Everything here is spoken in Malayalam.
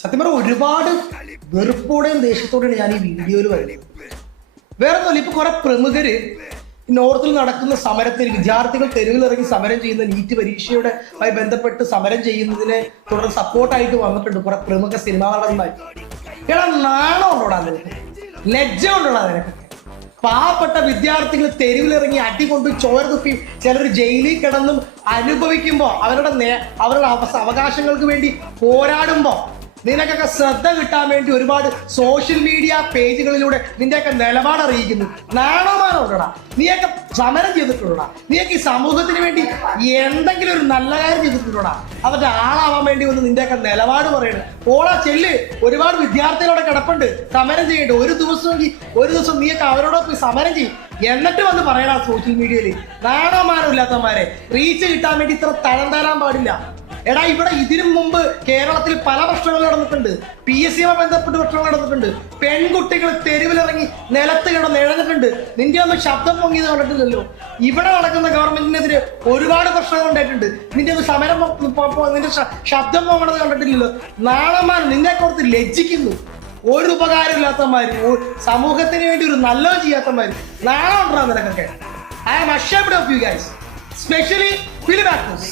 സത്യം പറഞ്ഞാൽ ഒരുപാട് വെറുപ്പോടെയും ദേഷ്യത്തോടെയാണ് ഞാൻ ഈ വീഡിയോയിൽ വരുന്നത്. വേറെ ഒന്നുമില്ല, ഇപ്പൊ കുറെ പ്രമുഖര് നോർത്തിൽ നടക്കുന്ന സമരത്തിൽ വിദ്യാർത്ഥികൾ തെരുവിലിറങ്ങി സമരം ചെയ്യുന്ന നീറ്റ് പരീക്ഷയുമായി ബന്ധപ്പെട്ട് സമരം ചെയ്യുന്നതിനെ തുടർന്ന് സപ്പോർട്ടായിട്ട് വന്നിട്ടുണ്ട് കുറെ പ്രമുഖ സിനിമാ നടന്മാർ. എടാ നാണം ഉണ്ടോടാ നിനക്ക്? ലജ്ജ ഉണ്ടോടാ നിനക്ക്? പാവപ്പെട്ട വിദ്യാർത്ഥികൾ തെരുവിലിറങ്ങി അടികൊണ്ട് ചോര തുപ്പി ചിലർ ജയിലിൽ കിടന്നും അനുഭവിക്കുമ്പോൾ അവരുടെ അവകാശങ്ങൾക്ക് വേണ്ടി പോരാടുമ്പോൾ നിനക്കൊക്കെ ശ്രദ്ധ കിട്ടാൻ വേണ്ടി ഒരുപാട് സോഷ്യൽ മീഡിയ പേജുകളിലൂടെ നിന്റെയൊക്കെ നിലപാട് അറിയിക്കുന്നു. നാണോമാനം ഉണ്ടോടാ? നീയൊക്കെ സമരം ചെയ്തിട്ടുണ്ടോടാ? നീയൊക്കെ ഈ സമൂഹത്തിന് വേണ്ടി എന്തെങ്കിലും ഒരു നല്ല കാര്യം ചെയ്തിട്ടുണ്ടോടാ? അവരുടെ ആളാവാൻ വേണ്ടി വന്ന് നിന്റെയൊക്കെ നിലപാട് പറയണം. ഓളാ ചെല്ല്, ഒരുപാട് വിദ്യാർത്ഥികളോടെ കിടപ്പുണ്ട്, സമരം ചെയ്യട്ടെ. ഒരു ദിവസം നീയൊക്കെ അവരോടൊപ്പം സമരം ചെയ്യും, എന്നിട്ട് വന്ന് പറയണം സോഷ്യൽ മീഡിയയിൽ. നാണോമാനം ഇല്ലാത്തമാരെ റീച്ച് കിട്ടാൻ വേണ്ടി ഇത്ര തരം തരാൻ പാടില്ല. എടാ, ഇവിടെ ഇതിനു മുമ്പ് കേരളത്തിൽ പല പ്രശ്നങ്ങൾ നടന്നിട്ടുണ്ട്. PSC ബന്ധപ്പെട്ട് പ്രശ്നങ്ങൾ നടന്നിട്ടുണ്ട്. പെൺകുട്ടികൾ തെരുവിലിറങ്ങി നിലത്ത് കിടന്ന് എഴുന്നിട്ടുണ്ട്. നിന്റെ ഒന്നും ശബ്ദം പൊങ്ങിയത് കണ്ടിട്ടില്ലല്ലോ. ഇവിടെ നടക്കുന്ന ഗവൺമെന്റിനെതിരെ ഒരുപാട് പ്രശ്നങ്ങൾ ഉണ്ടായിട്ടുണ്ട്. നിന്റെ ഒന്ന് സമരം നിന്റെ ശബ്ദം പൊങ്ങണത് കണ്ടിട്ടില്ലല്ലോ. നാളമാൻ നിന്നെ കുറിച്ച് ലജ്ജിക്കുന്നു. ഒരു ഉപകാരമില്ലാത്തമാര്, സമൂഹത്തിന് വേണ്ടി ഒരു നല്ലത് ചെയ്യാത്തമാര്. നാളെ ഉണ്ടാ നിനക്കൊക്കെ. I am ashamed of you guys, especially film actors.